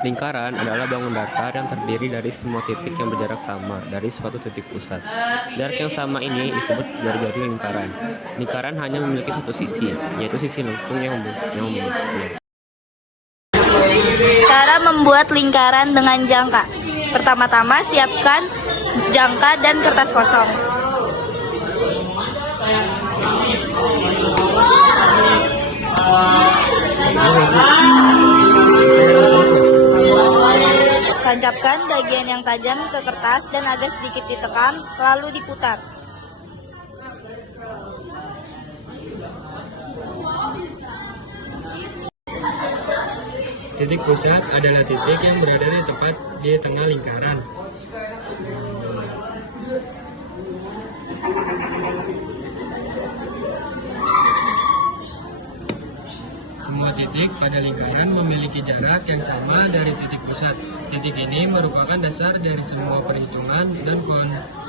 Lingkaran adalah bangun datar yang terdiri dari semua titik yang berjarak sama dari suatu titik pusat. Jarak yang sama ini disebut jari-jari lingkaran. Lingkaran hanya memiliki satu sisi, yaitu sisi lengkung yang membentuknya. Cara membuat lingkaran dengan jangka. Pertama-tama siapkan jangka dan kertas kosong. Tancapkan bagian yang tajam ke kertas dan agak sedikit ditekan, lalu diputar. Titik pusat adalah titik yang berada di tepat di tengah lingkaran. Semua titik pada lingkaran memiliki jarak yang sama dari titik pusat. Titik ini merupakan dasar dari semua perhitungan dan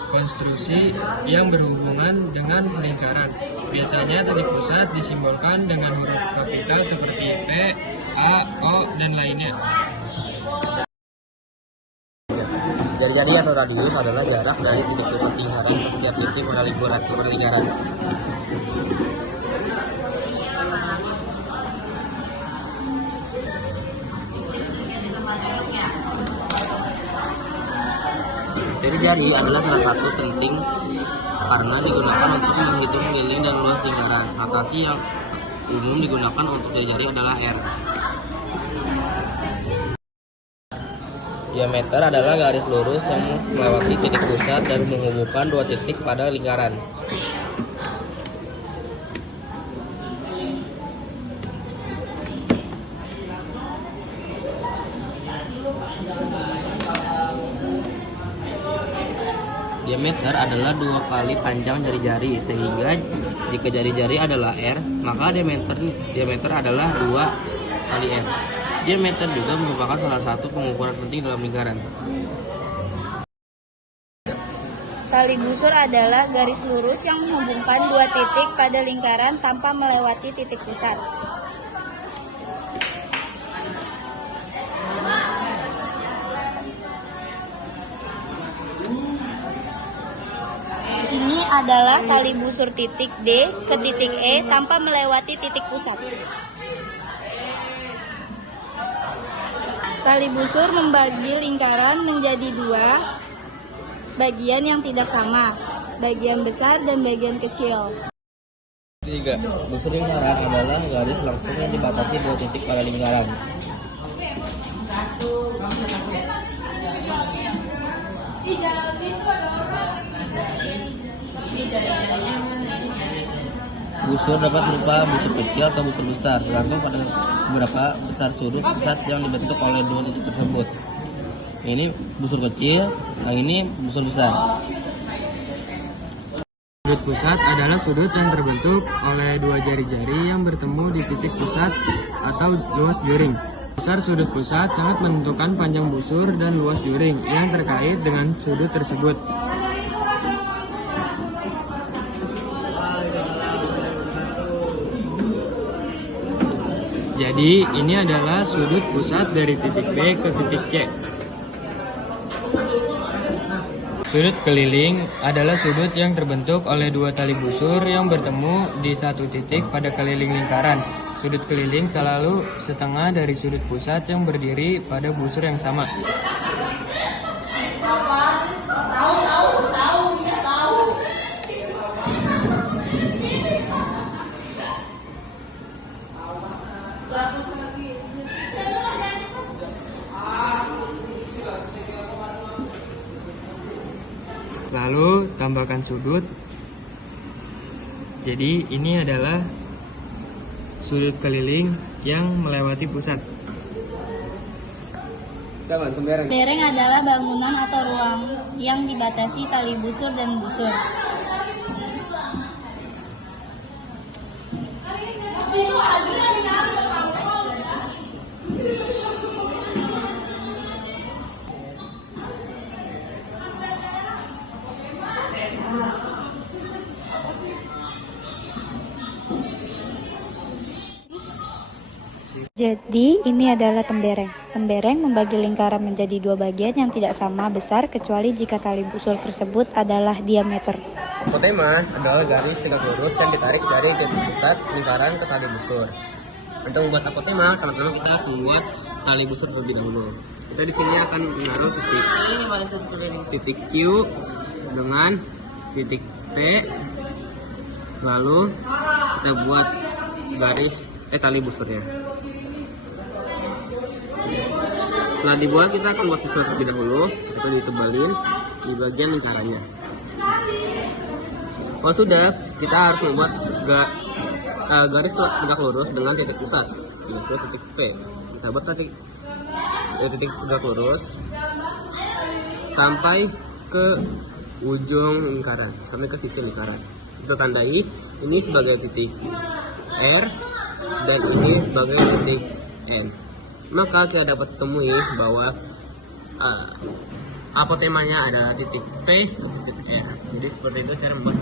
konstruksi yang berhubungan dengan lingkaran. Biasanya titik pusat disimbolkan dengan huruf kapital seperti P, A, O, dan lainnya. Jari-jari atau radius adalah jarak dari titik pusat lingkaran ke setiap titik pada lingkaran. Jari-jari adalah salah satu penting karena digunakan untuk menghitung keliling dan luas lingkaran. Notasi yang umum digunakan untuk jari-jari adalah R. Diameter adalah garis lurus yang melewati titik pusat dan menghubungkan dua titik pada lingkaran. Diameter adalah 2 kali panjang jari-jari, sehingga jika jari-jari adalah R, maka diameter adalah 2 kali R. Diameter juga merupakan salah satu pengukuran penting dalam lingkaran. Tali busur adalah garis lurus yang menghubungkan dua titik pada lingkaran tanpa melewati titik pusat. Ini adalah tali busur titik D ke titik E tanpa melewati titik pusat. Tali busur membagi lingkaran menjadi dua bagian yang tidak sama, bagian besar dan bagian kecil. 3. Busur lingkaran adalah garis lengkung yang dibatasi dua titik pada lingkaran. Busur dapat berupa busur kecil atau busur besar, tergantung pada beberapa besar sudut pusat yang dibentuk oleh dua titik tersebut. Ini busur kecil, yang ini busur besar. Sudut pusat adalah sudut yang terbentuk oleh dua jari-jari yang bertemu di titik pusat atau luas juring. Besar sudut pusat sangat menentukan panjang busur dan luas juring yang terkait dengan sudut tersebut. Jadi, ini adalah sudut pusat dari titik B ke titik C. Sudut keliling adalah sudut yang terbentuk oleh dua tali busur yang bertemu di satu titik pada keliling lingkaran. Sudut keliling selalu setengah dari sudut pusat yang berdiri pada busur yang sama. Lalu tambahkan sudut. Jadi ini adalah sudut keliling yang melewati pusat. Lereng adalah bangunan atau ruang yang dibatasi tali busur dan busur. Jadi ini adalah tembereng. Tembereng membagi lingkaran menjadi dua bagian yang tidak sama besar kecuali jika tali busur tersebut adalah diameter. Apotema adalah garis tegak lurus yang ditarik dari titik pusat lingkaran ke tali busur. Untuk membuat apotema, pertama kita harus membuat tali busur terlebih dahulu. Kita di sini akan menaruh titik Q dengan titik P, lalu kita buat garis tali busurnya. Setelah dibuat, kita akan buat busur terlebih dahulu. Kita ditebalin di bagian lingkarannya. Kalau sudah, kita harus membuat garis tegak lurus dengan titik pusat, yaitu titik P. Kita buat titik tegak lurus sampai ke ujung lingkaran, sampai ke sisi lingkaran. Kita tandai ini sebagai titik R dan ini sebagai titik N. Maka kita dapat temui bahwa apotemanya adalah titik P ke titik R. Jadi seperti itu cara membuat